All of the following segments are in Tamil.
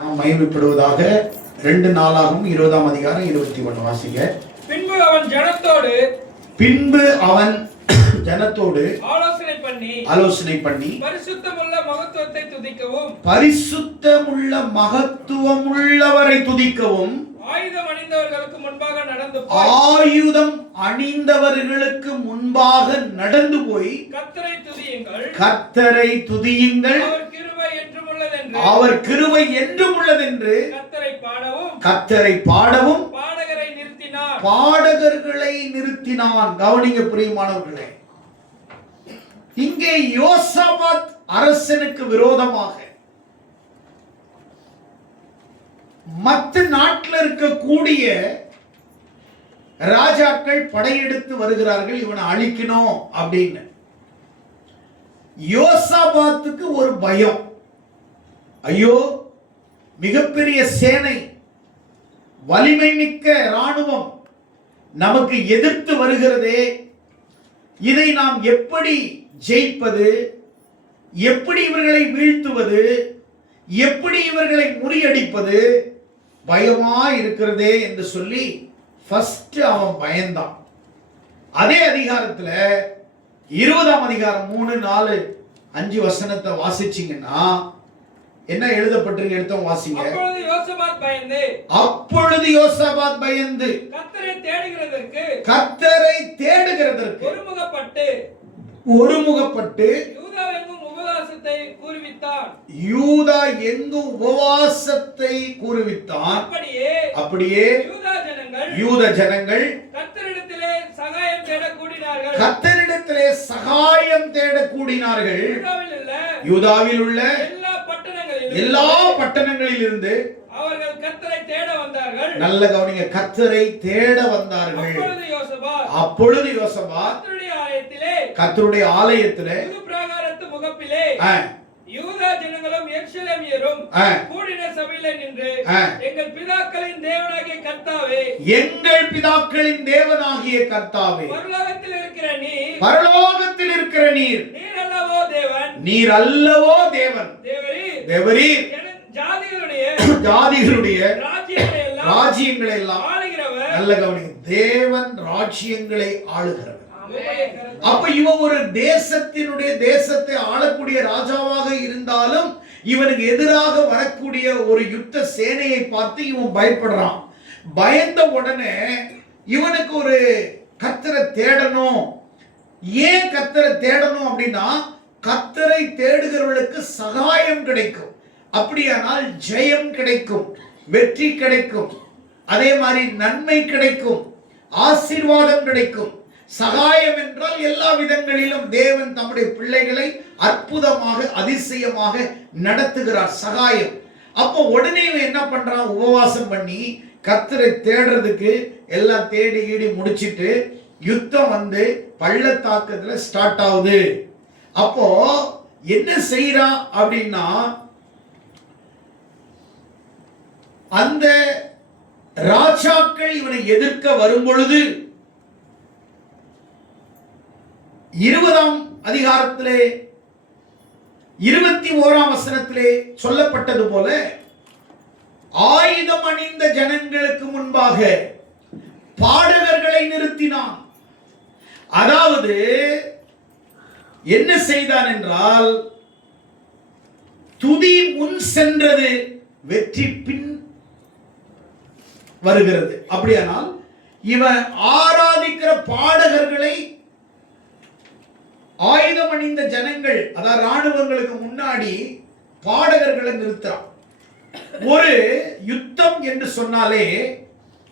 மகிமைப்படுவதாக. 2 நாளாகவும் 20ஆம் அதிகாரம் 21 வாசிங்க. பின்பு அவன் ஜனத்தோடு ஆலோசனை பண்ணி பரிசுத்தமுள்ள மகத்துவமுள்ளவரை துதிக்கவும் ஆயுதம் அணிந்தவர்களுக்கு முன்பாக நடந்து போய் கர்த்தரை துதியுங்கள், அவர் கிருபை என்றும் உள்ளதென்று கர்த்தரை பாடவும் பாடகர்களை நிறுத்தினான். கவனிங்க பிரியமானவர்களே, இங்கே யோசபாத் அரசனுக்கு விரோதமாக மற்ற நாட்டில் இருக்கக்கூடிய ராஜாக்கள் படையெடுத்து வருகிறார்கள், இவனை அழிக்கணும் அப்படின்னு. யோசபாத்துக்கு ஒரு பயம், ஐயோ மிகப்பெரிய சேனை, வலிமை மிக்க ராணுவம் நமக்கு எதிர்த்து வருகிறதே, இதை நாம் எப்படி ஜெயிப்பது, எப்படி இவர்களை வீழ்த்துவது, எப்படி இவர்களை முறியடிப்பது, பயமா இருக்கிறதே என்று சொல்லி ஃபர்ஸ்ட் அவன் பயந்தான். அதே அதிகாரத்துல 20ஆம் அதிகாரம் 3, 4, 5 வசனத்தை வாசிச்சீங்கன்னா என்ன எழுதப்பட்டிருக்கு? எடுத்தோம் வாசிங்க. அப்பொழுது யோசபாத் பயந்து கர்த்தரை தேடுகிறதற்கு ஒருமுகப்பட்டு யூதா எங்கும் உபவாசத்தை கூறுவித்தான். அப்படியே யூத ஜனங்கள் கர்த்தரிடத்திலே சகாயம் தேட கூடினார்கள். யூதாவில் உள்ள எல்லா பட்டணங்களில் இருந்து அவர்கள் கர்த்தரை தேட வந்தார்கள். நல்ல கவனிங்க, கர்த்தரை தேட வந்தார்கள். அப்பொழுது யோசபாத் கர்த்தருடைய ஆலயத்திலே முகப்பிலே யூதா ஜனங்களும் எருசலேமியரும் கூடின சபையிலே நின்று எங்கள் பிதாக்களின் தேவனாகிய கர்த்தாவே பரலோகத்தில் இருக்கிற நீர் நீர் அல்லவோ தேவன் தேவரீர் ஜாதிகளுடைய ராஜ்யங்களை எல்லாம் நல்ல கவனிங்க, தேவன் ராஜ்யங்களை ஆளுகிறவர். அப்ப இவன் ஒரு தேசத்தை ஆளக்கூடிய ராஜாவாக இருந்தாலும் இவனுக்கு எதிராக வரக்கூடிய ஒரு யுத்த சேனையை பார்த்து இவன் பயப்படுறான். பயந்த உடனே இவனுக்கு ஒரு கர்த்தரை தேடணும். ஏன் கர்த்தரை தேடணும் அப்படின்னா, கர்த்தரை தேடுகிறவர்களுக்கு சகாயம் கிடைக்கும், அப்படியானால் ஜெயம் கிடைக்கும், வெற்றி கிடைக்கும், அதே மாதிரி நன்மை கிடைக்கும், ஆசீர்வாதம் கிடைக்கும். சகாயம் என்றால் எல்லா விதங்களிலும் தேவன் தம்முடைய பிள்ளைகளை அற்புதமாக அதிசயமாக நடத்துகிறார். சகாயம். அப்போ உடனே என்ன பண்றான்? உபவாசம் பண்ணி கர்த்தரை தேடுறதுக்கு எல்லாம் தேடி கீடி முடிச்சிட்டு யுத்தம் வந்து பள்ளத்தாக்கத்துல ஸ்டார்ட் ஆகுது. அப்போ என்ன செய்யறான் அப்படின்னா, அந்த ராஜாக்கள் இவனை எதிர்க்க வரும் பொழுது 20ஆம் அதிகாரத்திலே 21ஆம் வசனத்திலே சொல்லப்பட்டது போல ஆயுதம் அணிந்த ஜனங்களுக்கு முன்பாக பாடகர்களை நிறுத்தினான். அதாவது என்ன செய்தான் என்றால், துதி முன் சென்றது, வெற்றி பின் வருகிறது. அப்படியானால் இவன் ஆராதிக்கிற பாடகர்களை ஆயுதம் அணிந்த ஜனங்கள், அதாவது ராணுவங்களுக்கு முன்னாடி பாடகர்களை நிறுத்துறான். ஒரு யுத்தம் என்று சொன்னாலே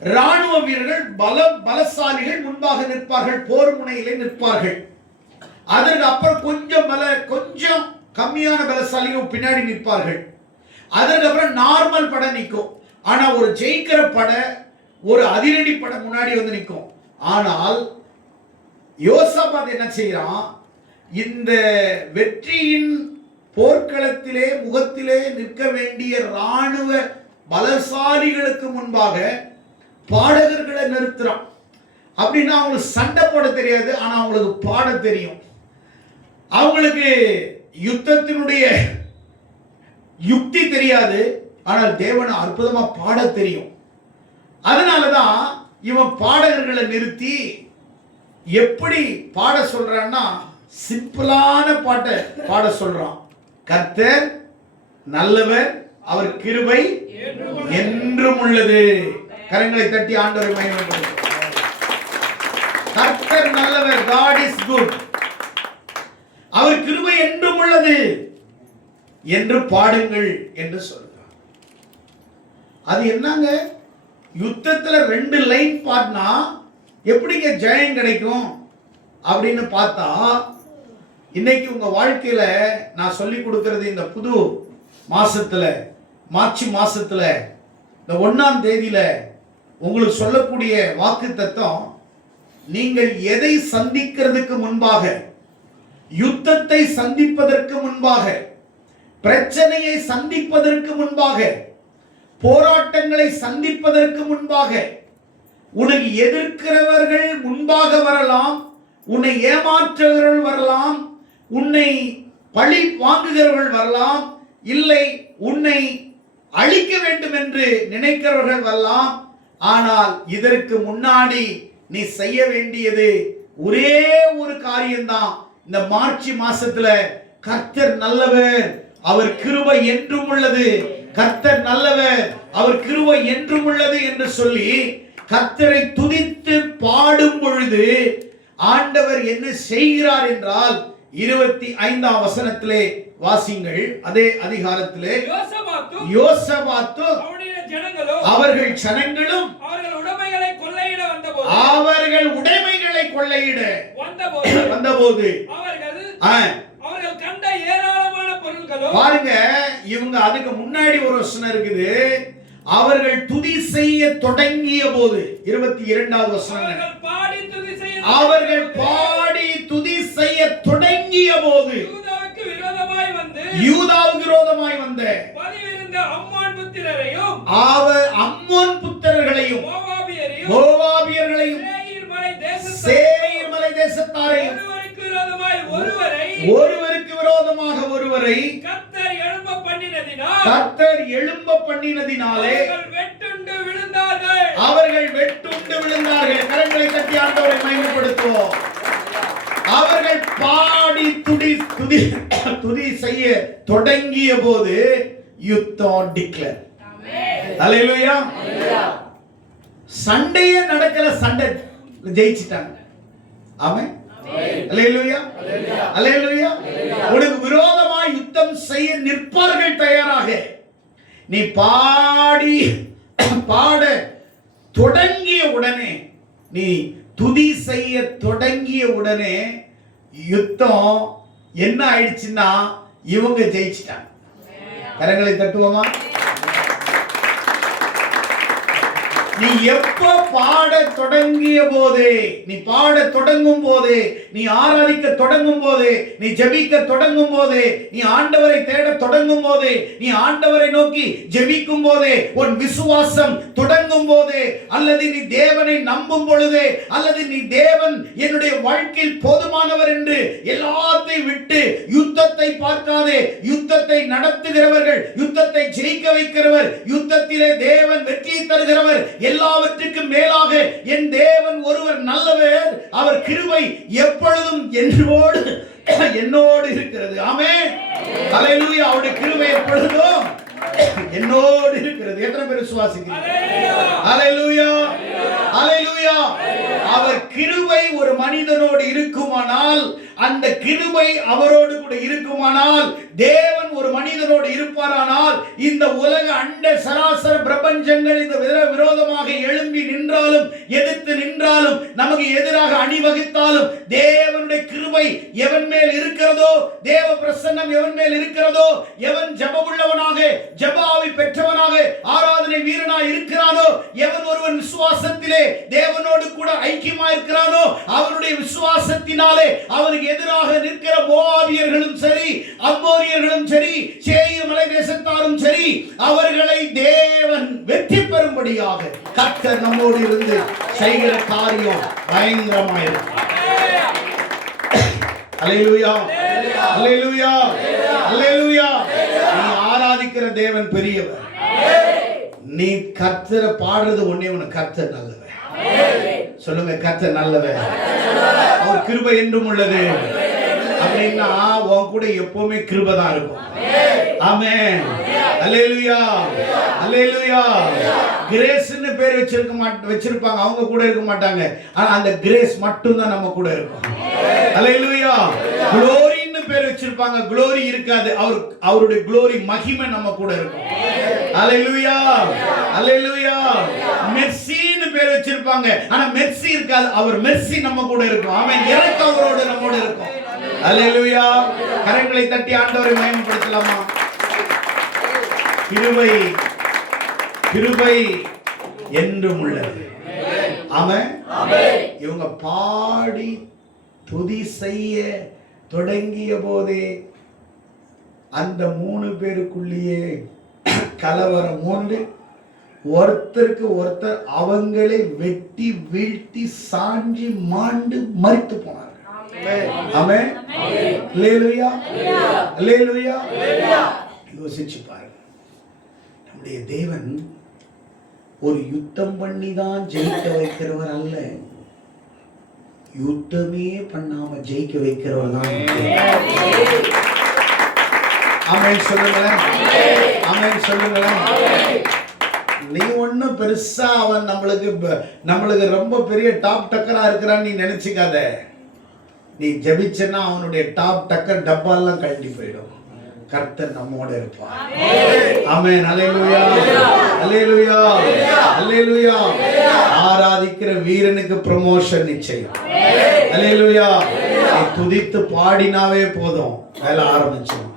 ராணுவ வீரர்கள் பலசாலிகள் முன்பாக நிற்பார்கள், போர் முனையிலே நிற்பார்கள். அதற்கு அப்புறம் கொஞ்சம் கம்மியான பலசாலிகள் பின்னாடி நிற்பார்கள். அதற்கு அப்புறம் நார்மல் படை நிற்கும். ஆனா ஒரு ஜெயிக்கிற படை, ஒரு அதிரடி படை முன்னாடி வந்து நிற்கும். ஆனால் யோசபாத் என்ன செய்யறான்? இந்த வெற்றியின் போர்க்களத்திலே முகத்திலே நிற்க வேண்டிய ராணுவ பலசாலிகளுக்கு முன்பாக பாடகர்களை நிறுத்துறான். அப்படின்னா அவங்களுக்கு சண்டை போட தெரியாது, ஆனா அவங்களுக்கு பாட தெரியும். அவங்களுக்கு யுத்தத்தினுடைய யுக்தி தெரியாது, ஆனால் தேவன் அற்புதமா பாட தெரியும். அதனாலதான் இவன் பாடகர்களை நிறுத்தி எப்படி பாட சொல்றான்னா சிம்பிளான பாட்டை பாட சொல்றான். கர்த்தர் நல்லவர், அவர் கிருபை என்றும் உள்ளது. கரங்களை தட்டி ஆண்டவரை மகிமைப்படுத்துவோம். கர்த்தர் நல்லவர், God is good, அவர் கிருபை என்றும் உள்ளது என்று பாடுங்கள் என்று சொல்றார். அது என்னங்க, யுத்தத்துல 2 லைன் பாடினா எப்படிங்க ஜெயம் கிடைக்கும் அப்படின்னு பார்த்தா, இன்னைக்கு உங்க வாழ்க்கையில நான் சொல்லி கொடுக்கிறது இந்த புது மாசத்துல, மார்ச் மாசத்துல இந்த 1ஆம் தேதியில உங்களுக்கு சொல்லக்கூடிய வாக்கு தத்துவம், நீங்கள் எதை சந்திக்கிறதுக்கு முன்பாக, யுத்தத்தை சந்திப்பதற்கு முன்பாக, பிரச்சனையை சந்திப்பதற்கு முன்பாக, போராட்டங்களை சந்திப்பதற்கு முன்பாக, உனக்கு எதிர்க்கிறவர்கள் முன்பாக வரலாம், உன்னை ஏமாற்றுகிறவர்கள் வரலாம், உன்னை பழி வாங்குகிறவர்கள் வரலாம், இல்லை உன்னை அழிக்க வேண்டும் என்று நினைக்கிறவர்கள் வரலாம். ஆனால் இதற்கு முன்னாடி நீ செய்ய வேண்டியது ஒரே ஒரு காரியம்தான். இந்த மார்ச் மாசத்துல கர்த்தர் நல்லவர், அவர் கிருபை என்றும் உள்ளது, கர்த்தர் நல்லவர், அவர் கிருபை என்றும் உள்ளது என்று சொல்லி கர்த்தரை துதித்து பாடும் பொழுது ஆண்டவர் என்ன செய்கிறார் என்றால் 25ஆம் வசனத்திலே வாசிங்கள். அதே அதிகாரத்திலே யோசபாத்தும் அவர்கள் ஜனங்களும் அவர்கள் உடைமைகளை கொள்ளையிட வந்தபோது அவர்கள் கண்ட ஏராளமான பொருட்களும், பாருங்க, இவங்க அதுக்கு முன்னாடி ஒரு வசனம் இருக்குது. அவர்கள் துதி செய்ய தொடங்கிய போது 22வது வசனம், அவர்கள் பாடி துதி செய்ய தொடங்கிய போது யூதாவுக்கு விரோதமாய் வந்த அம்மோன் புத்திரரையும் மோவாபியர்களையும் சேயீர் மலை தேசத்தாரையும் ஒருவருக்கு விரோதமாக ஒருவரை கர்த்தர் எழும்ப பண்ணினதினாலே அவர்கள் வெட்டுண்டு விழுந்தார்கள். கரங்களை தட்டி ஆண்டவரை மகிமைப்படுத்துவோம். அவர்கள் பாடி துதி செய்ய தொடங்கிய போது யுத்தம் டிக்ளேர். அல்லேலூயா. சண்டையே நடக்கல, சண்டை ஜெயிச்சிட்டாங்க. ஆமென். அல்லேலூயா. அல்லேலூயா. உனக்கு விரோதமாய் யுத்தம் செய்ய நிற்பார்கள் தயாராக. நீ பாட தொடங்கிய உடனே, நீ துதி செய்ய தொடங்கிய உடனே யுத்தம் என்ன ஆயிடுச்சுன்னா இவங்க ஜெயிச்சிட்டாங்க. கரங்களை தட்டுவோமா? நீ எப்ப பாட தொடங்கிய போதே, நீ பாட தொடங்கும் போதே, நீ ஆராதிக்க தொடங்கும் போதே, நீ ஜெபிக்க தொடங்கும் போதே, நீ ஆண்டவரை தேட தொடங்கும் போதே, நீ ஆண்டவரை நோக்கி ஜெபிக்கும் போதே, உன் விசுவாசம் தொடங்கும் போதே, அல்லது நீ தேவனை நம்பும் பொழுதே, அல்லது நீ தேவன் என்னுடைய வாழ்க்கையில் போதுமானவர் என்று எல்லாத்தையும் விட்டு யுத்தத்தை பார்க்காதே. யுத்தத்தை நடத்துகிறவர்கள், யுத்தத்தை ஜெயிக்க வைக்கிறவர், யுத்தத்திலே தேவன் வெற்றியை தருகிறவர், எல்லாவற்றுக்கும் மேலாக என் தேவன் ஒருவர் நல்லவர், அவர் கிருபை எப்பொழுதும் என்னோடு இருக்கிறது. ஆமென். அல்லேலூயா. அவருடைய கிருபை எப்பொழுதும் என்னோடு இருக்கிறது. எத்தனை பேர் விசுவாசிக்கிறீர்கள்? அல்லேலூயா. அல்லேலூயா. அவர் கிருபை ஒரு மனிதனோடு இருக்குமானால், அந்த கிருபை அவரோடு கூட இருக்குமானால், தேவன் ஒரு மனிதனோடு இருப்பாரானால், இந்த உலக அண்ட சராசர பிரபஞ்சங்கள் இந்த விரோதமாக எழும்பி நின்றாலும், எதிர்த்து நின்றாலும், நமக்கு எதிராக அணிவகுத்தாலும், தேவனுடைய கிருபை எவன் மேல் இருக்கிறதோ, தேவ பிரசன்னம் எவன் மேல் இருக்கிறதோ, எவன் ஜெபமுள்ளவனாக, ஜெபாவை பெற்றவனாக, ஆராதனை வீரனாக இருக்கிறானோ, எவன் ஒருவன் விசுவாசத்திலே தேவனோடு கூட ஐக்கியமாக இருக்கிறானோ, அவருடைய விசுவாசத்தினாலே அவருக்கு எதிராக நிற்கிற மோவாபியர்களும் சரி, அம்மோனியர்களும் சரி, சேயீர் மலை தேசத்தாரும் சரி, அவர்களை தேவன் வெற்றி பெறும்படியாக கர்த்தர் நம்மோடு இருந்து செய்கிற காரியம் பயங்கரமாயிருக்கும். அல்லேலூயா. அல்லேலூயா. அல்லேலூயா. நீ ஆராதிக்கிற தேவன் பெரியவர். நீ கர்த்தரை பாடுறது ஒண்ணே ஒண்ணு, கர்த்தர் நல்லவன். சொல்லுங்க, கர்த்தர் நல்லவன், அவர் கிருபை என்றும் உள்ளது. அப்படின்னா உன் கூட எப்பவுமே கிருபை தான் இருக்கும். ஆமென். அல்லேலூயா, அல்லேலூயா. கிரேஸ்னு பேர் வச்சிருப்பாங்க, அவங்க கூட இருக்க மாட்டாங்க. ஆனா அந்த கிரேஸ் மட்டும் தான் நம்ம கூட இருக்கும். அல்லேலூயா. குளோரின்னு பேர் வச்சிருப்பாங்க, குளோரி இருக்காது. அவருடைய குளோரி, மகிமை நம்ம கூட இருக்கும். அல்லேலூயா, அல்லேலூயா. மெர்சின்னு பேர் வச்சிருப்பாங்க, ஆனா மெர்சி இருக்காது. அவர் மெர்சி நம்ம கூட இருக்கும். ஆமென். இரக்கம் அவரோடு நம்மோட இருக்கும். அல்லேலூயா. கரங்களை தட்டி ஆண்டவரை மகிமைப்படுத்தலாமா? கிருபை, கிருபை என்றும் உள்ளது. ஆமென். இவங்க பாடி துதி செய்ய தொடங்கிய போதே அந்த 3 பேருக்குள்ளேயே கலவரம் மூண்டு ஒருத்தருக்கு ஒருத்தர் அவங்களே வெட்டி வீழ்த்தி சாஞ்சி மாண்டு மரித்து போனார்கள். ஆமென். அல்லேலூயா, அல்லேலூயா. யோசிச்சு பாருங்க, நம்முடைய தேவன் ஒரு யுத்தம் பண்ணி தான் ஜெயிக்க வைக்கிறவர் அல்ல, யுத்தமே பண்ணாம ஜெயிக்க வைக்கிறவர் தான். ஆமென் சொல்லுங்களேன், ஆமென் சொல்லுங்களேன். நீ ஒன்னும் பெருசா அவன் நம்மளுக்கு ரொம்ப பெரிய டாப் டக்கரா இருக்கிறான்னு நீ நினைச்சுக்காத. நீ ஜெபிச்சனா அவனுடைய டாப் டக்கர் டப்பாலாம் கழட்டி போயிடும். கர்த்தர் நம்மோட இருப்பார். ஆமென். அல்லேலூயா, அல்லேலூயா, அல்லேலூயா. ஆராதிக்கிற வீரனுக்கு ப்ரமோஷன் நிச்சயம். அல்லேலூயா. நீ துதித்து பாடினாவே போதும், வேலை ஆரம்பிச்சிடும்.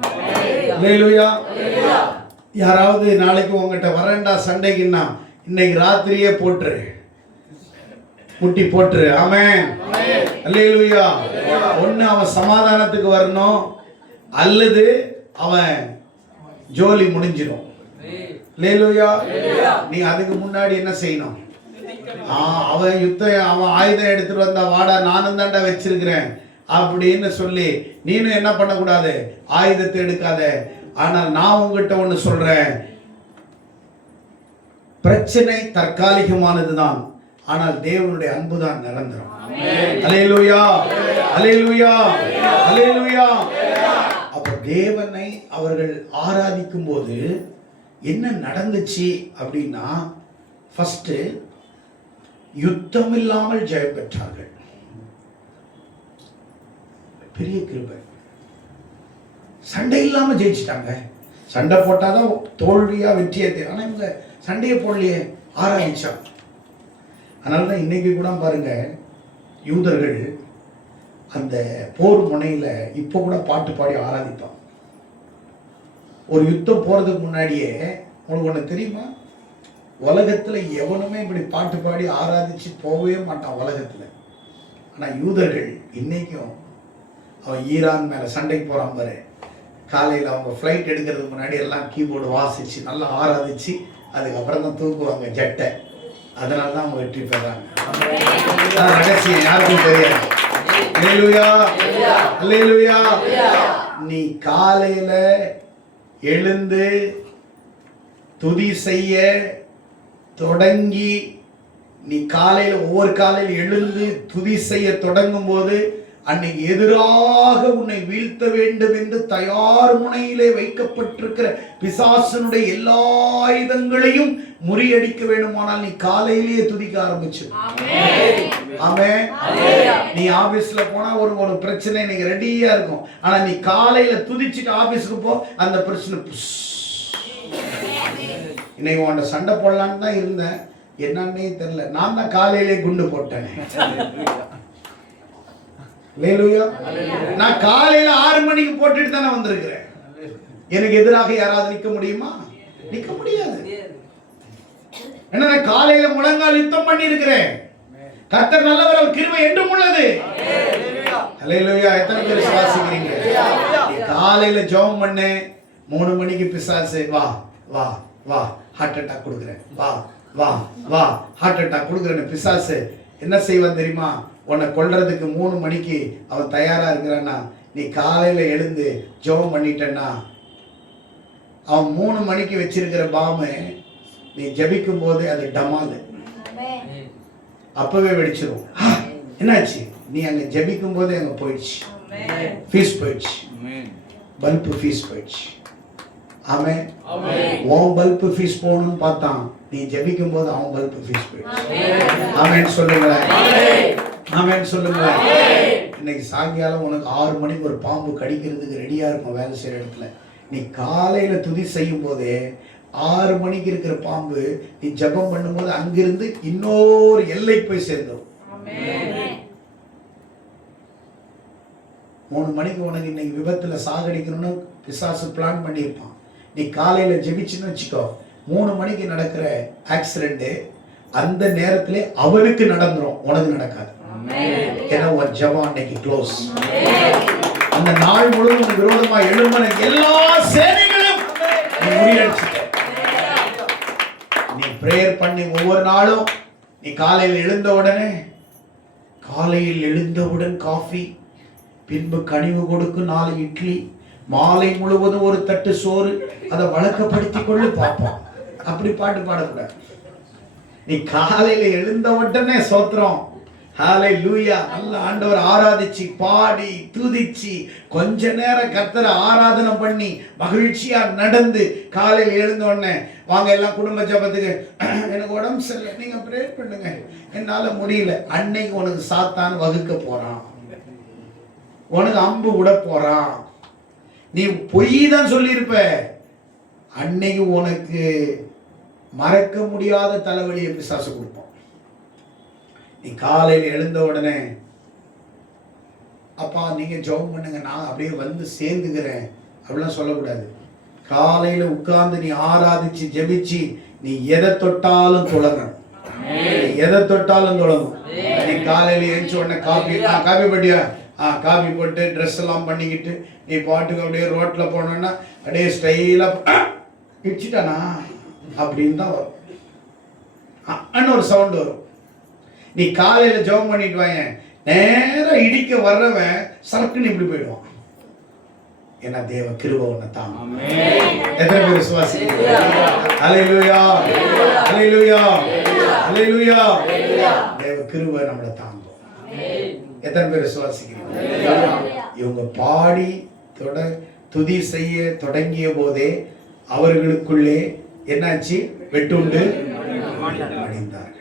அல்லேலூயா. யாராவது நாளைக்கு உங்ககிட்ட வரேன்டா சண்டைக்குன்னா இன்னைக்கு ராத்திரியே போட்டுரு, முட்டி போட்டுரு. ஆமென். அல்லேலூயா. ஒண்ணு அவன் சமாதானத்துக்கு வரணும், அல்லது அவன் ஜோலி முடிஞ்சிடும். அல்லேலூயா. நீ அதுக்கு முன்னாடி என்ன செய்யணும்? அவன் ஆயுதம் எடுத்துட்டு வந்தா, வாடா நானும் தாண்டா வச்சிருக்கிறேன் அப்படின்னு சொல்லி நீனும் என்ன பண்ணக்கூடாது? ஆயுதத்தை எடுக்காத. ஆனால் நான் உங்ககிட்ட ஒண்ணு சொல்றேன், பிரச்சனை தற்காலிகமானதுதான், ஆனால் தேவனுடைய அன்புதான் நிரந்தரம். அல்லேலூயா, அல்லேலூயா, அல்லேலூயா. அப்ப தேவனை அவர்கள் ஆராதிக்கும் போது என்ன நடந்துச்சு அப்படின்னா, ஃபர்ஸ்ட் யுத்தம் இல்லாமல் ஜெயம் பெற்றார்கள். பெரிய கிருபை. சண்டை இல்லாம ஜெயிச்சிட்டாங்க. சண்டை போட்டாதான் தோல்வியா வெற்றியா தெரியும். ஆனா இவங்க சண்டையை போடலையே, ஆராய்ச்சா. அதனாலதான் இன்னைக்கு கூட பாருங்க, யூதர்கள் அந்த போர் முனையில இப்ப கூட பாட்டு பாடி ஆராதிப்பான். ஒரு யுத்தம் போறதுக்கு முன்னாடியே உங்களுக்கு ஒண்ணு தெரியுமா? உலகத்துல எவனுமே இப்படி பாட்டு பாடி ஆராதிச்சு போகவே மாட்டான் உலகத்துல. ஆனா யூதர்கள் இன்னைக்கும், அவன் ஈரான் மேல சண்டைக்கு போறான் பாரு, காலையில் அவங்க ஃப்ளைட் எடுக்கிறதுக்கு முன்னாடி எல்லாம் கீபோர்டு வாசிச்சு நல்லா ஆராதிச்சு அதுக்கப்புறம் தான் தூக்குவாங்க ஜட்டை. அதனால தான் அவங்க வெற்றி பெறாங்க. ரகசியம் யாருக்கும் தெரியாது. அல்லேலூயா, அல்லேலூயா. நீ காலையில எழுந்து துதி செய்ய தொடங்கி, நீ காலையில ஒவ்வொரு காலையில் எழுந்து துதி செய்ய தொடங்கும் போது அன்னைக்கு எதிராக உன்னை வீழ்த்த வேண்டும் என்று தயார் முனையிலே வைக்கப்பட்டிருக்கிற பிசாசனுடைய எல்லா ஆயுதங்களையும் முறியடிக்க வேண்டுமானால் நீ காலையிலேயே துதிக்க ஆரம்பிச்சு. ஆமென். நீ ஆபீஸ்ல போனா ஒரு பிரச்சனை இன்னைக்கு ரெடியா இருக்கும், ஆனா நீ காலையில துதிச்சுட்டு ஆபீஸ்க்கு போ, அந்த பிரச்சனை இன்னைக்கு உன்ட சண்டை போடலான்னு தான் இருந்தேன், என்னன்னே தெரியல, நான் தான் காலையிலே குண்டு போட்டேன். நான் காலையில 6 மணிக்கு போட்டுட்டு தானே வந்திருக்கிறேன். எனக்கு எதிராக யாராவது நிக்க முடியுமா? நிக்க முடியாது. என்ன, காலையில முழங்கால் யுத்தம் பண்ணி இருக்கிறேன். கர்த்தர் நல்லவர், அவர் கிருபை என்றும் உள்ளது. அல்லேலூயா. எத்தனை பேர் விசுவாசிக்கிறீங்க? காலையில ஜெபம் பண்ணு, 3 மணிக்கு பிசாசு வா வா வா ஹார்ட் அட்டாக் கொடுக்குறேன், வா வா வா ஹார்ட் அட்டாக் கொடுக்குறேன்னு பிசாசு என்ன செய்வான் தெரியுமா? உன்னை கொல்றதுக்கு 3 மணிக்கு அவன் தயாரா இருக்கிறான்னா, நீ காலையில எழுந்து ஜெபம் பண்ணிட்டேன்னா அவன் 3 மணிக்கு வச்சிருக்கிற பாம்பு நீ ஜெபிக்கும் போது அது டமால் அப்பவே வெடிச்சிரும். என்னாச்சு? நீ அங்க ஜெபிக்கும் போது அங்க போயிடுச்சு, ஃபீஸ் போயிடுச்சு, பல்பு ஃபீஸ் போயிடுச்சு. ஆமென். உன் பல்பு ஃபீஸ் போகணும்னு பார்த்தான், நீ ஜெபிக்கும் போது அவன் பல்பு ஃபீஸ் போயிடுச்சு. ஆமென் சொல்லுங்களேன். ஆமென் சொல்லுங்களேன். இன்னைக்கு சாயங்காலம் உனக்கு 6 மணிக்கு ஒரு பாம்பு கடிக்கிறதுக்கு ரெடியா இருக்கும் வேலை செய்யற இடத்துல. நீ காலையில துதி செய்யும் போதே 6 மணிக்கு இருக்கிற பாம்பு நீ ஜெபம் பண்ணும்போது அங்கிருந்து இன்னொரு எல்லை போய் சேர்ந்துடும். 3 மணிக்கு உனக்கு இன்னைக்கு விபத்துல சாகடிக்கணும்னு பிசாசு பிளான் பண்ணியிருப்பான். நீ காலையில ஜெபிச்சுன்னு வச்சுக்கோ, 3 மணிக்கு நடக்கிற ஆக்சிடென்ட் அந்த நேரத்திலே அவனுக்கு நடந்துரும், உனக்கு நடக்காது. ஏன்னா உன் ஜெபம் அன்னைக்கு க்ளோஸ். அந்த நாள் முழுவதும் விரோதமா எழும்பின எல்லா சேனைகளும் நீ முறியடிச்சிட்ட. நீ பிரேயர் பண்ணி ஒவ்வொரு நாளும் நீ காலையில் எழுந்தவுடன் காஃபி, பின்பு கனிவு கொடுக்கும் 4 இட்லி, மாலை முழுவதும் ஒரு தட்டு சோறு, அதை வழக்கப்படுத்திக் கொள்ளு பார்ப்போம். அப்படி பாட்டு பாடக்கூடாது. நீ காலையில எழுந்த உடனே சோத்திரம், ஹல்லேலூயா, நல்ல ஆண்டவர் ஆராதிச்சு பாடி துதிச்சு கொஞ்ச நேரம் கர்த்தரை ஆராதனை பண்ணி மகிழ்ச்சியா நடந்து காலையில் எழுந்த உடனே வாங்க எல்லாம் குடும்ப ஜெபத்துக்கு, எனக்கு உடம்பு சரியில்லை நீங்க பிரேயர் பண்ணுங்க, என்னால முடியல. அன்னைக்கு உனக்கு சாத்தான் வகுக்க போறான், உனக்கு அம்பு விட போறான். நீ பொய் தான் சொல்லியிருப்ப, அன்னைக்கு உனக்கு மறக்க முடியாத தலைவலியை பிசாசு கொடுப்போம். நீ காலையில் எழுந்த உடனே அப்பா நீங்க ஜெபம் பண்ணுங்க, நான் அப்படியே வந்து சேர்ந்துக்கிறேன் அப்படிலாம் சொல்லக்கூடாது. காலையில உட்கார்ந்து நீ ஆராதிச்சு ஜெபிச்சு நீ எதை தொட்டாலும் தொடங்கணும், எதை தொட்டாலும் தொடங்கும். நீ காலையில எழுந்த உடனே காபி பட்டியா காபி போட்டு ட்ரெஸ் எல்லாம் பண்ணிக்கிட்டு நீ பாட்டுக்கு அப்படியே ரோட்ல போனோன்னா அப்படியே ஸ்டைலா இடிச்சிட்டானா அப்படின்னு தான் வரும், அன்னு ஒரு சவுண்ட் வரும். நீ காலையில ஜெபம் பண்ணிட்டு வாங்க, நேரா இடிக்க வர்றவன் சரக்குன்னு இப்படி போயிடுவான். ஏன்னா தேவ கிருபை உன்னை தாங்கும். எத்தனை பேர் விசுவாசிக்கிறீங்க? ஹல்லேலூயா, ஹல்லேலூயா, ஹல்லேலூயா. தேவ கிருபை நம்மளை தாங்கும். எத்தனை பேர் விசுவாசிக்கிறீங்க? இவங்க பாடி துதி செய்ய தொடங்கிய போதே அவர்களுக்குள்ளே என்னாச்சு? வெட்டுண்டு அடைந்தார்கள்.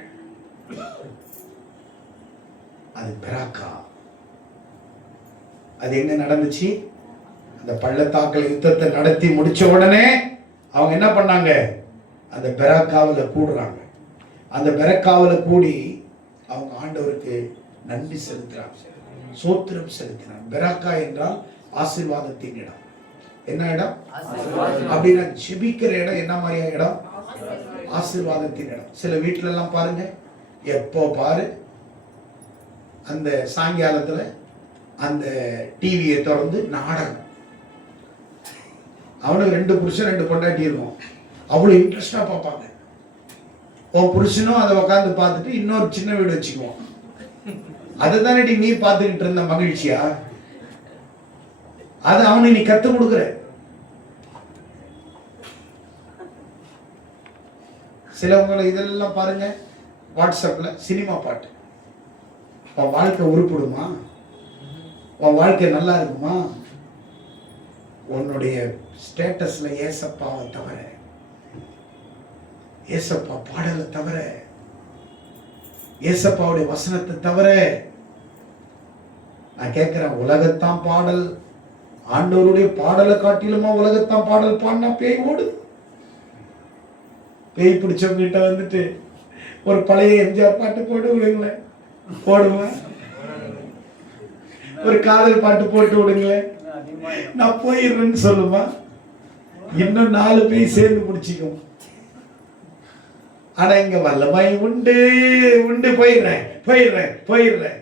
அது பெராக்கா. அது என்ன நடந்துச்சு? அந்த பள்ளத்தாக்கில் யுத்தத்தை நடத்தி முடிச்ச உடனே அவங்க என்ன பண்ணாங்க? அந்த பெராக்காவில் கூடுறாங்க. அந்த பெராக்காவில் கூடி அவங்க ஆண்டவருக்கு நன்றி செலுத்துறாங்க, சோத்திரம் செலுத்தினாங்க. பெராக்கா என்றால் ஆசீர்வாதத்தின் இடம். என்ன இடம் அப்படின்னா? ஜெபிக்கிற இடம். என்ன மாதிரியா இடம்? ஆசீர்வாதத்தின் இடம். சில வீட்டுல எல்லாம் பாருங்க, எப்போ பாரு அந்த சாயங்காலத்துல அந்த டிவியை திறந்து நாடகம். அவனுக்கு 2 புருஷன் 2 பொண்டாட்டி இருக்கும், அவ்வளவு இன்ட்ரெஸ்டா பார்ப்பாங்க. உன் புருஷனும் அதை உட்காந்து பார்த்துட்டு இன்னொரு சின்ன வீடு வச்சுக்குவோம். அதை தானே நீ பார்த்துக்கிட்டு இருந்த மகிழ்ச்சியா? அது அவனுக்கு நீ கத்து கொடுக்குற. சிலவங்களை இதெல்லாம் பாருங்க, வாட்ஸ்அப்ல சினிமா பாட்டு. உன் வாழ்க்கை உருப்பிடுமா? உன் வாழ்க்கை நல்லா இருக்குமா? உன்னுடைய ஸ்டேட்டஸ்ல ஏசப்பாவை தவிர, ஏசப்பா பாடலை தவிர, ஏசப்பாவுடைய வசனத்தை தவிர, நான் கேட்கிறேன், உலகத்தான் பாடல், ஆண்டவருடைய பாடலை காட்டிலுமா உலகத்தான் பாடல் பாடினா பேய் ஓடுது. பேய் பிடிச்சவங்க கிட்ட வந்துட்டு ஒரு பழைய எம்ஜிஆர் பாட்டு போட்டு விடுங்களேன், போடுவேன். ஒரு காதல் பாட்டு போட்டு விடுங்களேன், நான் போயிடுறேன்னு சொல்லுமா? இன்னும் 4 பேய் சேர்ந்து பிடிச்சிக்கும். ஆனா இங்க வல்லமை உண்டு உண்டு, போயிடுறேன் போயிடுறேன் போயிடுறேன்.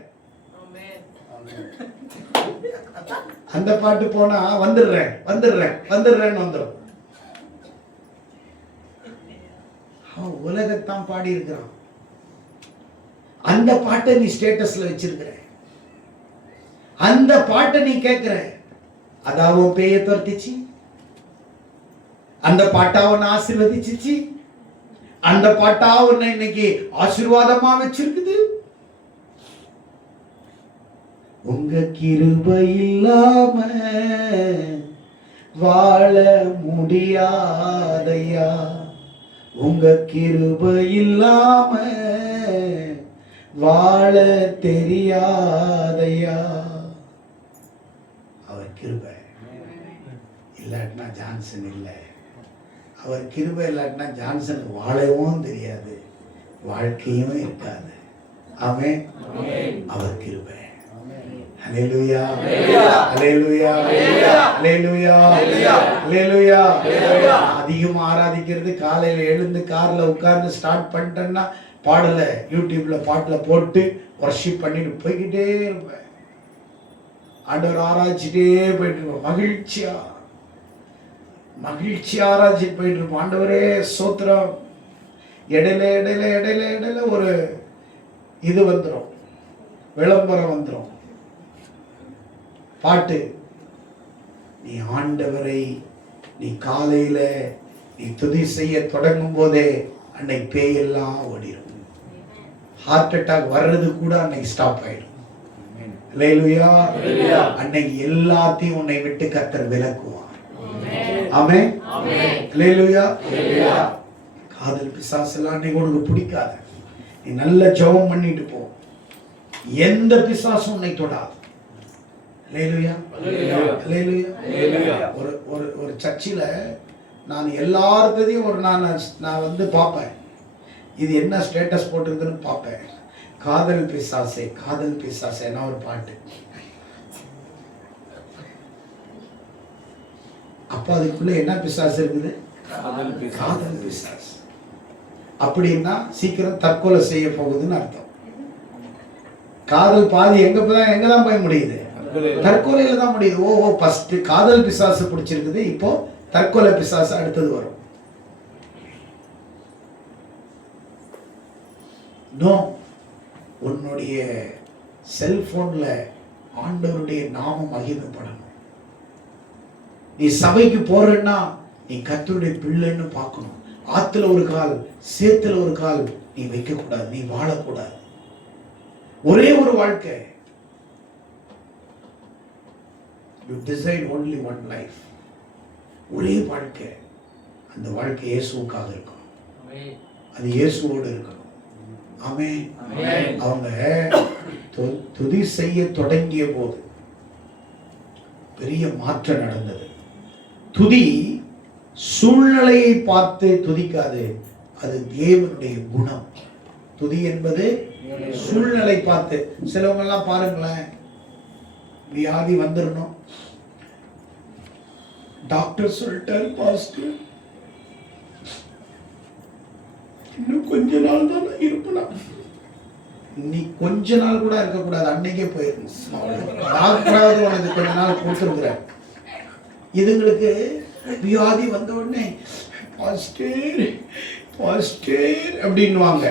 அந்த பாட்டு போனா வந்துடுறேன் வந்துடுறேன் வந்துடுறேன்னு வந்துடும். உலகத்தான் பாடி இருக்கிறான். அந்த பாட்டை நீ ஸ்டேட்டஸ்ல வச்சிருக்கிற, அந்த பாட்டை நீ கேட்கிற, அதாவும் பேய துரத்திச்சு, அந்த பாட்டை அவன் ஆசீர்வதிச்சிச்சு, அந்த பாட்டா உன்னை இன்னைக்கு ஆசீர்வாதமா வச்சிருக்குது. உங்க கிருபை இல்லாம வாழ முடியாதையா, உங்க கிருபை இல்லாம வாழ தெரியாதையா. அவர் கிருபை இல்லாட்டினா ஜான்சன் இல்லை. அவர் கிருபை இல்லாட்டினா ஜான்சனுக்கு வாழவும் தெரியாது, வாழ்க்கையும் இருக்காது. ஆமென். அவர் கிருபை. ஹல்லேலூயா, ஹல்லேலூயா, ஹல்லேலூயா, ஹல்லேலூயா. அதிகமா ஆராதிக்கிறது காலையில எழுந்து கார்ல உட்கார்ந்து ஸ்டார்ட் பண்ணிட்டேன்னா பாடல யூடியூப்ல பாட்டுல போட்டு வர்ஷிப் பண்ணிட்டு போய்கிட்டே இருப்பேன். ஆண்டவர் ஆராய்ச்சிட்டே போயிட்டு இருப்பேன். மகிழ்ச்சியா ஆராய்ச்சிட்டு போயிட்டு இருப்போம். ஆண்டவரே ஸ்தோத்திரம். இடையில இடையில இடையில இடையில ஒரு இது வந்துடும், விளம்பரம் வந்துடும். பாட்டு நீ ஆண்டவரை நீ காலையில நீ துதி செய்ய தொடங்கும் போதே அன்னைக்கு பேயெல்லாம் ஓடிடும். ஹார்ட் அட்டாக் வர்றது கூட அன்னைக்கு ஸ்டாப் ஆயிடும். அல்லேலூயா. அன்னைக்கு எல்லாத்தையும் உன்னை விட்டு கர்த்தர் விலக்குவார். ஆமென். அல்லேலூயா. காதல் பிசாசெல்லாம் அன்னைக்கு உனக்கு பிடிக்காது. நீ நல்ல ஜெபம் பண்ணிட்டு போ, எந்த பிசாசும் உன்னை தொடாது. அல்லேலூயா, அல்லேலூயா. ஒரு சர்ச்சில் நான் எல்லாத்தையும் நான் வந்து பார்ப்பேன். இது என்ன ஸ்டேட்டஸ் போட்டிருக்குன்னு பார்ப்பேன். காதல் பிசாசே, காதல் பிசாசே நான் ஒரு பாட்டு. அப்ப அதுக்குள்ள என்ன பிசாசு இருக்குது? காதல் பிசாசு. அப்படின்னா சீக்கிரம் தற்கொலை செய்ய போகுதுன்னு அர்த்தம். காதல் பாதி எங்கதான் போய் முடியுது? தற்கொலையில தான் முடியுது. ஓ ஃபர்ஸ்ட் காதல் பிசாசு பிடிச்சிருக்குது, இப்போ தற்கொலை பிசாசு அடுத்தது வரும். நோ, உன்னுடைய செல்போன்ல ஆண்டவருடைய நாமம் மகிமைப்படணும். நீ சபைக்கு போறன்னா நீ கர்த்தருடைய பிள்ளைன்னு பார்க்கணும். ஆத்துல ஒரு கால் சேத்துல ஒரு கால் நீ வைக்க கூடாது, நீ வாழக்கூடாது. ஒரே ஒரு வாழ்க்கை. You decide only one life. ஒரே வாழ்க்கை. அந்த வாழ்க்கை இயேசுவுக்காக இருக்கணும். அது இயேசுவோடு இருக்கணும். ஆமென். அவங்க துதி செய்ய தொடங்கிய போது பெரிய மாற்றம் நடந்தது. துதி சூழ்நிலையை பார்த்து துதிக்காது, அது தேவனுடைய குணம். துதி என்பது சூழ்நிலை பார்த்து. சிலவங்க எல்லாம் பாருங்களேன், வியாதி வந்துடணும், டாக்டர் சொல்லிட்டாரு பாசிட்டிவ், இன்னும் கொஞ்ச நாள் தான் இருப்பேன். நீ கொஞ்ச நாள் கூட இருக்கக்கூடாது, அன்னைக்கே போயிடும். டாக்டராவது உனக்கு கொஞ்ச நாள் கொடுத்துருக்குற. இதுங்களுக்கு வியாதி வந்த உடனே பாசிட்டிவ் பாசிட்டிவ் அப்படின்னுவாங்க.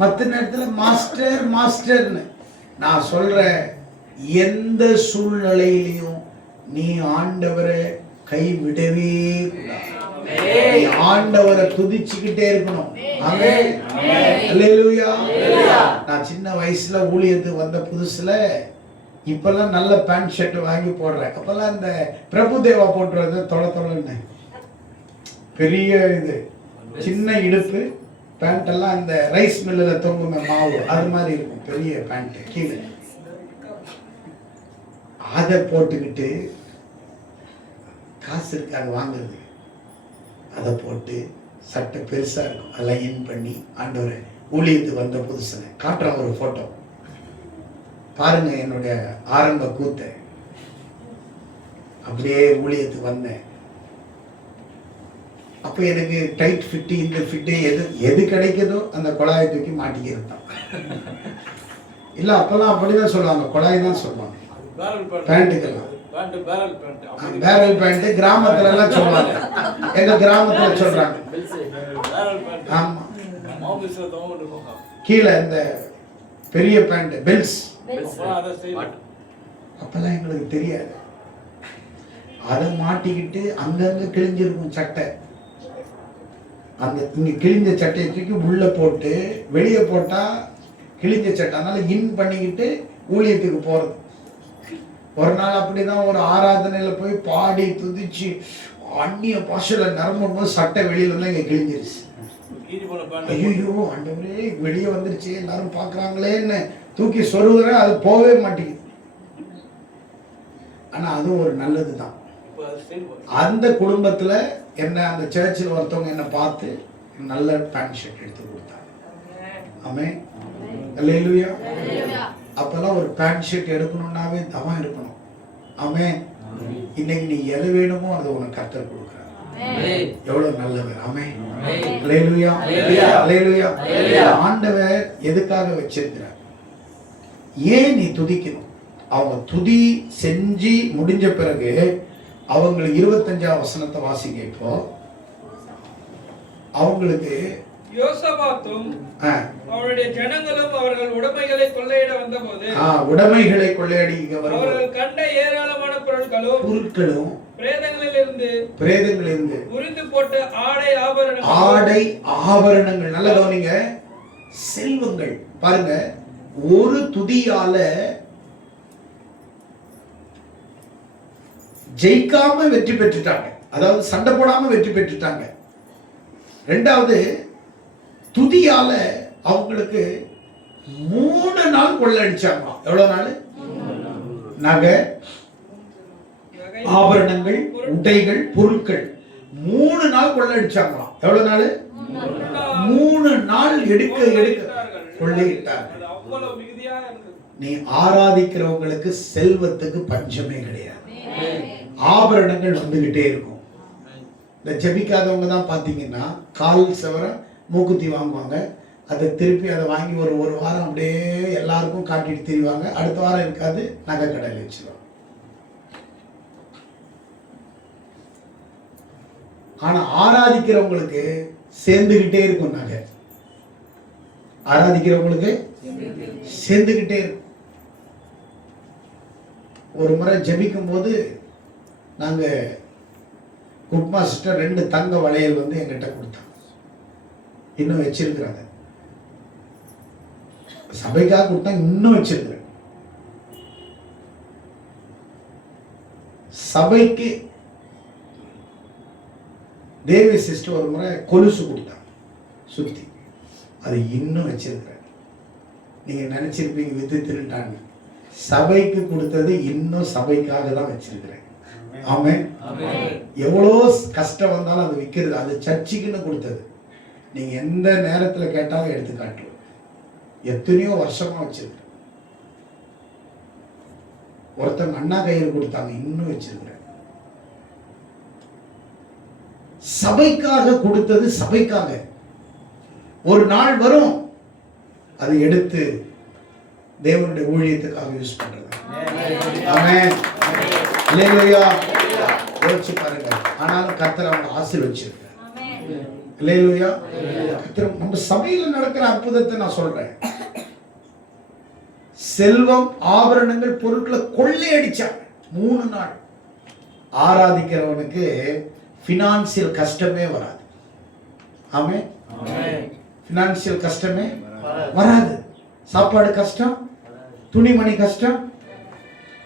மற்ற நேரத்தில் மாஸ்டர் மாஸ்டர்னு. நான் சொல்றேன், எந்த சூழ்நிலையிலையும் நீ ஆண்டவரை கைவிடவே கூடாது. நீ ஆண்டவரை துதிச்சுக்கிட்டே இருக்கணும். ஆமென். அல்லேலூயா. நான் சின்ன வயசுல ஊழியத்துக்கு வந்த புதுசுல இப்பெல்லாம் நல்ல பேண்ட் ஷர்ட் வாங்கி போடுறேன். அப்பெல்லாம் இந்த பிரபுதேவா போட்டுறது தொலைன்னு பெரிய இது, சின்ன இடுப்பு பேண்ட் எல்லாம் இந்த ரைஸ் மில்லில் தொங்குமே மாவு, அது மாதிரி இருக்கும் பெரிய பேண்ட் கீழே. அதை போட்டுக்கிட்டு காசு இருக்காது வாங்குறது, அதை போட்டு சட்டை பெருசாக இருக்கும் அதெல்லாம் இன் பண்ணி ஆண்டவரை ஊழியத்துக்கு வந்த புதுசுல காட்டுறேன் ஒரு ஃபோட்டோ பாருங்க. என்னுடைய ஆரம்ப கூத்தை அப்படியே ஊழியத்துக்கு வந்தேன். அப்போ எனக்கு டைட் ஃபிட்டு இந்த ஃபிட்டு எது கிடைக்குதோ அந்த குழாயை தூக்கி மாட்டிக்கிறது தான். இல்லை அப்போல்லாம் அப்படிதான் சொல்லுவாங்க, குழாய் தான் சொல்லுவாங்க பேண்ட்டுக்கெல்லாம். பேரல் பேண்ட் கிராமத்துல எல்லாம் சொல்றாங்க, எங்க கிராமத்துல சொல்றாங்க. ஆமா, கீழே இந்த பெரிய பேண்ட் பெல்ஸ். அப்பெல்லாம் எங்களுக்கு தெரியாது. அதை மாட்டிக்கிட்டு அங்கங்க கிழிஞ்சிருக்கும் சட்டை. அந்த இங்க கிழிஞ்ச சட்டையை தூக்கி உள்ள போட்டு வெளியே போட்டா கிழிஞ்ச சட்டை, அதனால இன் பண்ணிக்கிட்டு ஊழியத்துக்கு போறது. ஒரு நாள் அப்படிதான் ஒரு ஆராதனையில போய் பாடி துதிச்சு அந்நிய பாஷையில நிரம்பும் போது சட்டை வெளியில இருந்தா இங்க கிழிஞ்சிருச்சு. ஐயோ ஆண்டவரே வெளியே வந்துருச்சு எல்லாரும் பாக்குறாங்களேன்னு தூக்கி சொருகிற, அது போகவே மாட்டேங்குது. ஆனா அதுவும் ஒரு நல்லதுதான். அந்த குடும்பத்துல என்ன அந்த சர்ச்சில் ஒருத்தவங்க என்ன பார்த்து நல்ல பேண்ட் ஷர்ட் எடுத்து கொடுத்தாங்க. ஆமென், அல்லேலூயா. அப்பெல்லாம் ஒரு பேண்ட் ஷர்ட் எடுக்கணும்னாவே தவம் இருக்கணும். ஆமென். இன்னைக்கு நீ எது வேணுமோ அதை உனக்கு கர்த்தர் கொடுக்கிறார். எவ்வளவு நல்லவர். ஆமென், அல்லேலூயா, அல்லேலூயா. ஆண்டவர் எதுக்காக வச்சிருக்கிறார்? ஏன் நீ துதிக்கணும்? அவங்க துதி செஞ்சு முடிஞ்ச பிறகு அவங்களுக்கு 25ஆம் வசனத்தை வாசிங்க. இப்போ அவங்களுக்கு யோசபாத்தும் அவருடைய ஜனங்களும் அவர்கள் உடைமைகளை கொள்ளையிட வந்தபோது உடைமைகளை கொள்ளையடிக்க அவர்கள் கண்ட ஏராளமான பொருட்களும் பிரேதங்களிலிருந்து உரிந்து போட்ட ஆடை ஆபரணங்கள். நல்ல கவனிங்க, செல்வங்கள். பாருங்க, ஒரு துதியால ஜெயிக்காம வெற்றி பெற்றுட்டாங்க, அதாவது சண்டை போடாம வெற்றி பெற்றுட்டாங்க. ரெண்டாவது, துதியால அவங்களுக்கு 3 நாள் கொள்ளடிச்சாங்க. எவ்வளவு நாள்? நகை, ஆபரணங்கள், உடைகள், பொருட்கள் 3 நாள் கொள்ளடிச்சாங்களாம். எவ்வளவு நாள்? 3 நாள் எடுக்க கொள்ளையிட்டார்கள். நீ ஆராதிக்கிறவங்களுக்கு செல்வத்துக்கு பஞ்சமே கிடையாது. ஆபரணங்கள் வந்துகிட்டே இருக்கும். இந்த ஜெபிக்காதவங்க தான் பாத்தீங்கன்னா கால் சவர மூக்குத்தி வாங்குவாங்க, அதை திருப்பி அதை வாங்கி ஒரு வாரம் அப்படியே எல்லாருக்கும் காட்டிட்டு திரிவாங்க. அடுத்த வாரம் இருக்காது, நகை கடையில் வச்சிருவாங்க. ஆனா ஆராதிக்கிறவங்களுக்கு சேர்ந்துகிட்டே இருக்கும் நகை. ஆராதிக்கிறவங்களுக்கு சேர்ந்துகிட்டே இருக்கும். ஒரு முறை ஜெபிக்கும் போது நாங்க குப்மா சிஸ்டர் 2 தங்க வளையல் வந்து எங்கிட்ட கொடுத்தாங்க. இன்னும் வச்சிருக்கிறாங்க. சபைக்காக கொடுத்தாங்க, இன்னும் வச்சிருக்கிறேன். சபைக்கு தேவி சிஸ்டர் ஒரு முறை கொலுசு கொடுத்தாங்க சுத்தி, அது இன்னும் வச்சிருக்கிறேன். நீங்க நினைச்சிருப்பீங்க வித்து திருட்டாங்க. சபைக்கு கொடுத்தது இன்னும் சபைக்காக தான் வச்சிருக்கிறேன். ஆமென். எவ்வளோ கஷ்டம் வந்தாலும் அது விற்கிறது. அது சர்ச்சுக்குன்னு கொடுத்தது. நீங்க எந்த நேரத்தில் கேட்டாலும் எடுத்து காட்டுவோம். எத்தனையோ வருஷமா வச்சிருக்கிறேன். ஒருத்தங்க அண்ணா கயிறு கொடுத்தாங்க, இன்னும் வச்சிருக்கிறேன். சபைக்காக கொடுத்தது சபைக்காக. ஒரு நாள் வரும் அதை எடுத்து தேவனுடைய ஊழியத்துக்காக யூஸ் பண்றது. ஆமென், அல்லேலூயா. யோசிச்சு பாருங்க. ஆனாலும் கர்த்தர் அவங்க ஆசீர்வதிச்சிருக்கார். அல்லேலூயா. கர்த்தர் நம்ம சபையில நடக்கிற அற்புதத்தை நான் சொல்றேன். செல்வம், ஆபரணங்கள், பொருட்களை கொள்ளையடிச்சாங்க 3 நாள். ஆராதிக்கிறவனுக்கு பினான்சியல் கஷ்டமே வராது. ஆமென். பினான்சியல் கஷ்டமே வராது. சாப்பாடு கஷ்டம், துணிமணி கஷ்டம்,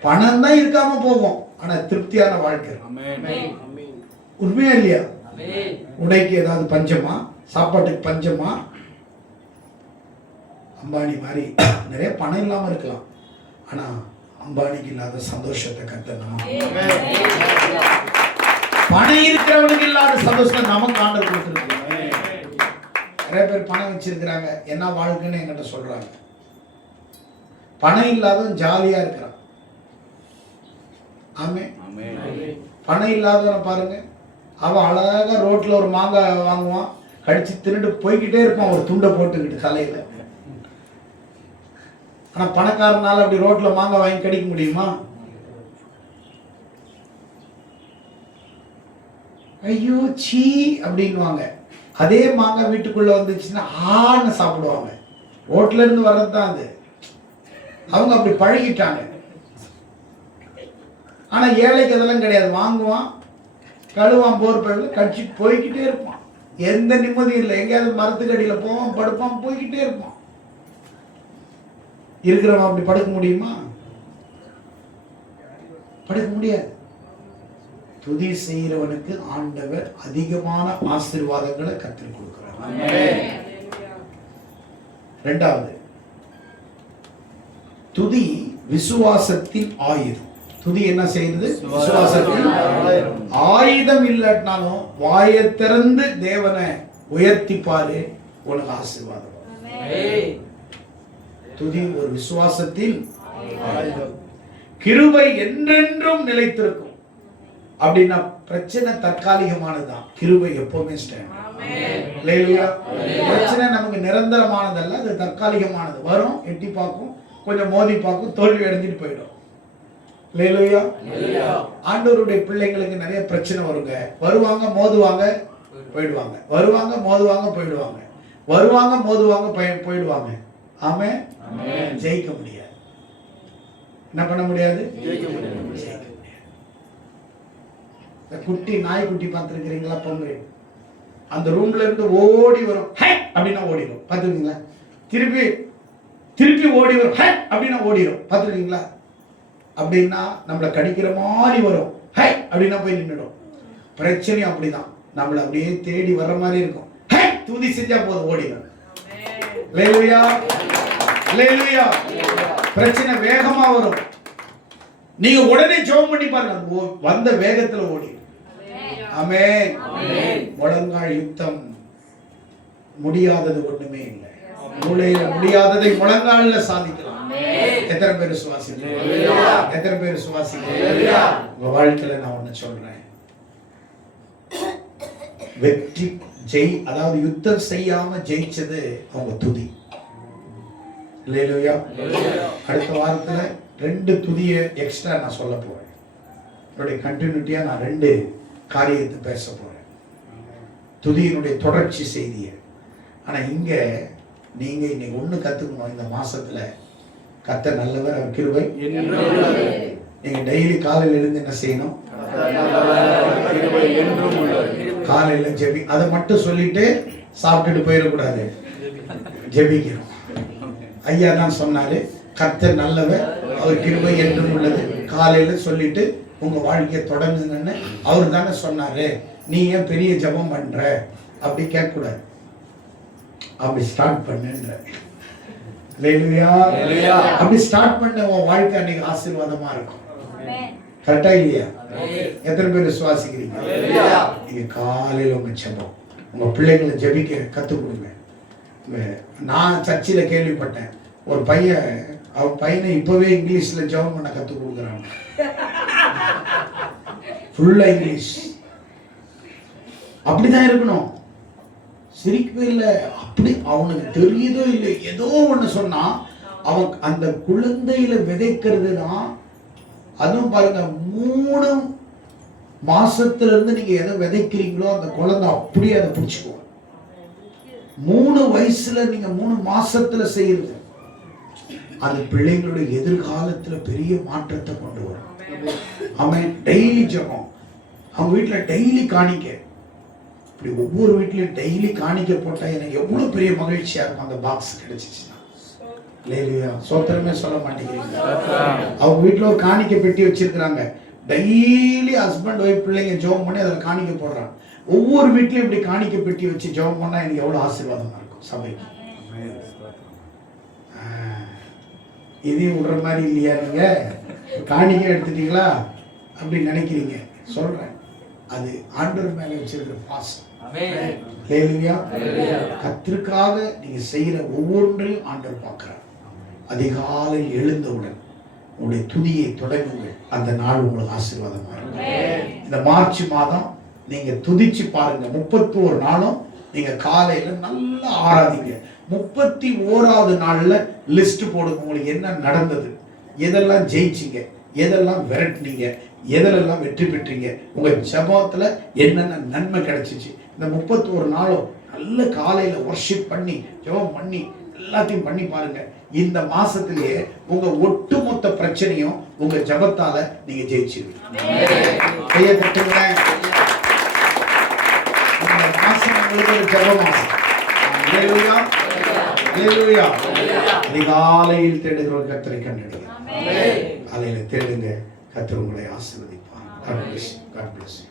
பணம் தான் இருக்காம போகும், ஆனா திருப்தியான வாழ்க்கை. உண்மையா இல்லையா? உடைக்கு ஏதாவது பஞ்சமா? சாப்பாட்டுக்கு பஞ்சமா? அம்பானி மாதிரி நிறைய பணம் இல்லாம இருக்கலாம், ஆனா அம்பானிக்கு இல்லாத சந்தோஷத்தை கத்தணும். பணம் இருக்கிறவனுக்கு இல்லாத சந்தோஷம் நமக்கு ஆண்டவர் கொடுத்துருக்கு. நிறைய பேர் பணம் வச்சிருக்கிறாங்க, என்ன வாழ்க்கைன்னு என்கிட்ட சொல்றாங்க. பணம் இல்லாதவன் ஜாலியா இருக்கிறான். ஆமென். பணம் இல்லாதவனை பாருங்க, அவன் அழகா ரோட்ல ஒரு மாங்காய் வாங்குவான், கடிச்சு தின்னுட்டு போய்கிட்டே இருப்பான் ஒரு துண்டை போட்டுக்கிட்டு தலையில. ஆனா பணக்காரனால அப்படி ரோட்ல மாங்காய் வாங்கி கடிக்க முடியுமா? ஐயோ சீ அப்படின்வாங்க. அதே மாங்காய் வீட்டுக்குள்ள வந்துச்சுன்னா ஆன்னு சாப்பிடுவாங்க. ரோட்ல இருந்து வர்றது தான் அது. அவங்க அப்படி பழகிட்டாங்க. ஆனா ஏழைக்கு அதெல்லாம் கிடையாது. வாங்குவான், கழுவான், போர் பயில கடிச்சிட்டு போய்கிட்டே இருப்பான். எந்த நிம்மதியும் இல்லை. எங்கேயாவது மரத்துக்கு அடியில போவான், படுப்பான், போய்கிட்டே இருப்பான். இருக்கிறவன் அப்படி படுக்க முடியுமா? படுக்க முடியாது. துதி செய்கிறவனுக்கு ஆண்டவர் அதிகமான ஆசீர்வாதங்களை கற்றுக் கொடுக்கிறார். இரண்டாவது, துதி விசுவாசத்தின் ஆயுதம். துதி என்ன செய்யுது? விசுவாசத்தின் ஆயுதம். இல்லாட்டினாலும் வாயை திறந்து தேவனை உயர்த்தி பாரு, உனக்கு ஆசீர்வாதம். துதி ஒரு விசுவாசத்தின் ஆயுதம். கிருபை என்றென்றும் நிலைத்திருக்கும். அப்படின்னா பிரச்சனை தற்காலிகமானதுதான், கிருபை எப்பவுமே ஸ்டாண்ட். பிரச்சனை நமக்கு நிரந்தரமானதல்ல, அது தற்காலிகமானது. வரும், எட்டி பார்க்கும், கொஞ்சம் மோதி பார்க்கும், தோல்வி அடைஞ்சிட்டு போயிடும். ஆண்டவருடைய பிள்ளைங்களுக்கு நிறைய பிரச்சனை வருங்க. வருவாங்க, மோதுவாங்க, போயிடுவாங்க. வருவாங்க, மோதுவாங்க, போயிடுவாங்க. வருவாங்க, மோதுவாங்க, போயிடுவாங்க. ஆமே, ஜெயிக்க முடியாது. என்ன பண்ண முடியாது? ஜெயிக்க முடியாது. குட்டி நாய்க்குட்டி பார்த்துருக்கிறீங்களா? பொங்கல் அந்த ரூம்ல இருந்து ஓடி வரும், ஹை அப்படின்னா ஓடிடும். பார்த்துருக்கீங்களா? திருப்பி திருப்பி ஓடி வரும், ஹை அப்படின்னா ஓடிடும். பார்த்துருக்கீங்களா? அப்படின்னா நம்மளை கடிக்கிற மாதிரி வரும், ஹை அப்படின்னா போய் நின்றுடும். பிரச்சனையும் அப்படிதான், நம்மளை அப்படியே தேடி வர்ற மாதிரி இருக்கும். ஹை துதி செஞ்சா போதும், ஓடிடும். அல்லேலூயா, அல்லேலூயா. பிரச்சனை வேகமா வரும், நீங்க உடனே ஜெபம் பண்ணி பாருங்க, வந்த வேகத்துல ஓடி. ஆமென். முழங்கால் யுத்தம், முடியாதது ஒண்ணுமே இல்லை. மூளையில முடியாததை முழங்கால்ல சாதிக்கலாம். எத்தனை பேர் சுவாசிக்கிறீங்க? எத்தனை பேர் சுவாசிக்கிறீங்க? உங்க வாழ்க்கையில நான் ஒண்ணு சொல்றேன், வெற்றி அதாவது யுத்தம் செய்யாம ஜெயிச்சது அவங்க துதி. அல்லேலூயா. அடுத்த வாரத்துல 2 துதியை எக்ஸ்ட்ரா நான் சொல்ல போறேன். என்னுடைய கண்டினியூட்டியா நான் 2 காரியத்தை பேச போறேன், துதியினுடைய தொடர்ச்சி செய்தியை. ஆனா இங்க நீங்க இன்னைக்கு ஒண்ணு கத்துக்கணும். இந்த மாசத்துல கர்த்தர் நல்லவர், அவர் கிருபை. நீங்க டெய்லி காலையில எழுந்து என்ன செய்யணும்? காலையில ஜெபி. அதை மட்டும் சொல்லிட்டு சாப்பிட்டுட்டு போயிடக்கூடாது, ஜெபிக்கணும். ஐயா தான் சொன்னாரு, கர்த்தர் நல்லவர், அவர் கிருபை என்றும் உள்ளது. காலையில சொல்லிட்டு உங்க வாழ்க்கையை தொடங்குங்கன்னு அவர் தானே சொன்னாரு. நீ ஏன் பெரிய ஜெபம் பண்ற அப்படி கேட்க கூடாது, அப்படி ஸ்டார்ட் பண்ணுன்ற. அப்படி ஸ்டார்ட் பண்ண உன் வாழ்க்கை அன்னைக்கு ஆசீர்வாதமா இருக்கும். கரெக்டா இல்லையா? எத்தனை பேர் சுவாசிக்கிறீங்க? நீங்க காலையில உங்க ஜெபம், உங்க பிள்ளைங்களை ஜெபிக்க கத்து கொடுங்க. நான் சர்ச்சில கேள்விப்பட்டேன், ஒரு பையன் அவன் பையனை இப்பவே இங்கிலீஷ்ல ஜெபம் பண்ண கத்து கொடுக்குறாங்க. ஃபுல்லா இங்கிலீஷ். அப்படிதான் இருக்கணும். சிரிக்கவே இல்லை, அப்படி அவனுக்கு தெரியுதோ இல்லை, ஏதோ ஒண்ணு சொன்னா அவன் அந்த குழந்தையில விதைக்கிறது தான். அதுவும் பாருங்க, 3 மாசத்துல இருந்து நீங்க எதை விதைக்கிறீங்களோ அந்த குழந்தை அப்படியே அதை பிடிச்சுக்குவோம். 3 வயசுல நீங்க 3 மாசத்துல செய்யறது அந்த பிள்ளைங்களுடைய எதிர்காலத்துல பெரிய மாற்றத்தை கொண்டு வரும். அவன் டெய்லி ஜெபம், அவங்க வீட்டுல டெய்லி காணிக்க, இப்படி ஒவ்வொரு வீட்லயும் டெய்லி காணிக்க போட்டா எனக்கு எவ்வளவு பெரிய மகிழ்ச்சியா இருக்கும். அந்த பாக்ஸ் கிடைச்சிச்சுன்னா இல்லையா? சோத்திரமே சொல்ல மாட்டேங்கிறீங்க. அவங்க வீட்டுல ஒரு காணிக்க பெட்டி வச்சிருக்கிறாங்க, டெய்லி ஹஸ்பண்ட் ஒய்ஃப் பிள்ளைங்க ஜெபம் பண்ணி அதில் காணிக்க போடுறாங்க. ஒவ்வொரு வீட்லயும் இப்படி காணிக்க பெட்டி வச்சு ஜெபம் பண்ணா எனக்கு எவ்வளவு ஆசீர்வாதமா இருக்கும் சபைக்கு. இதையும் விடுற மாதிரி இல்லையா? நீங்க காணிக்க எடுத்துட்டீங்களா அப்படி நினைக்கிறீங்க? சொல்றேன், அது ஆண்டவர் மேல வச்சிருக்கிற பாசம். கர்த்தருக்காக நீங்க செய்யற ஒவ்வொன்றையும் ஆண்டவர் பார்க்கிறார். அதிகாலையில் எழுந்தவுடன் உங்களுடைய துதியை தொடங்குங்கள், அந்த நாள் உங்களுக்கு ஆசீர்வாதமா இருக்கும். இந்த மார்ச் மாதம் நீங்க துதிச்சு பாருங்க. 31 நாளும் நீங்க காலையில நல்லா ஆராதிங்க. 31வது நாள்ல லிஸ்ட் போடுங்க, உங்களுக்கு என்ன நடந்தது, எதெல்லாம் ஜெயிச்சிங்க, எதெல்லாம் விரட்டினீங்க, எதெல்லாம் வெற்றி பெற்றீங்க, உங்க ஜெபத்துல என்னென்ன நன்மை கிடைச்சிச்சு. இந்த 31 நாளும் நல்ல காலையில வர்ஷிப் பண்ணி ஜெபம் பண்ணி எல்லாத்தையும் பண்ணி பாருங்க. இந்த மாசத்திலேயே உங்க ஒட்டுமொத்த பிரச்சனையும் உங்க ஜெபத்தால நீங்க ஜெயிச்சிருவீங்க. கையை தட்டுங்க. இந்த மாசம் உங்களுக்கு ஒரு ஜெபமாகும். அல்லேலூயா, அல்லேலூயா. அதிகாலையில் தேடுகிற கர்த்தரை கண்டடைங்க. காலையில தேடுங்க, கர்த்தர் உங்களை ஆசீர்வதிப்பார். God bless you. God bless you.